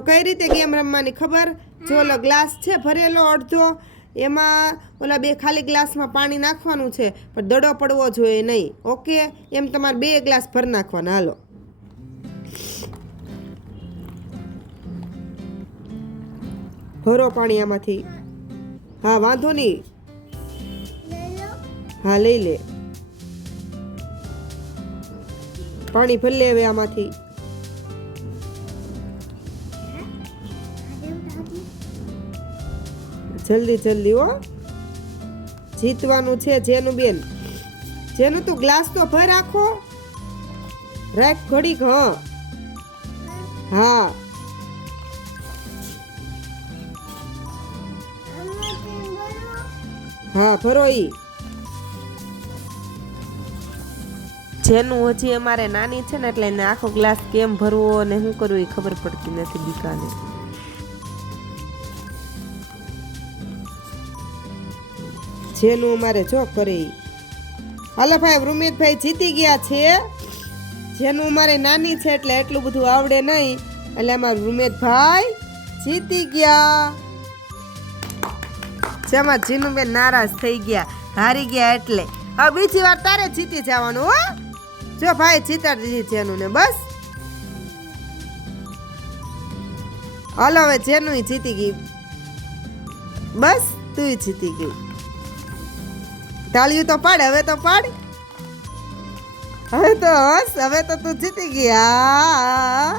તો કઈ રીતે ગેમ રમવાની ખબર? જો ઓલો ગ્લાસ છે ભરેલો અડધો એમાં ઓલા બે ખાલી ગ્લાસમાં પાણી નાખવાનું છે પણ દડો પડવો જોઈએ નહીં. ઓકે? એમ તમારે બે ગ્લાસ ભર નાખવાના. હાલો. ભરો પાણી આમાંથી. હા વાંધો નહીં. હા લઈ લે. પાણી ભરી લે હવે આમાંથી. જલ્દી જલ્દી હો. જીતવાનું છે જેનું બેન જેનું તું ગ્લાસ તો ભર રાખો. રાખ ઘડીક, હ. હા. હા, ભરો ઈ. જેનું હજી અમારે નાની છે ને, એટલે એને આખો ગ્લાસ કેમ ભરવો અને શું કરવું એ ખબર પડતી નથી દીકાને જેનું અમારે જો કરી. હાલો ભાઈ, વૃમિતભાઈ જીતી ગયા છે. જેનું અમારે નાની છે એટલે એટલું બધું આવડે નહીં. એટલે અમારા વૃમિતભાઈ જીતી ગયા. જેમાં જીનુબેન નારાજ થઈ ગયા, હારી ગયા એટલે. હવે બીજી વાર તારે જીતી જવાનું, હો. જો ભાઈ જીતાડી દીધી જેનું ને બસ. હાલો હવે જેનું જીતી ગઈ. બસ તું જીતી ગઈ. તાળીયું તો પાડ હવે તો પાડ. હવે તો હવે તો તું જીતી ગયા.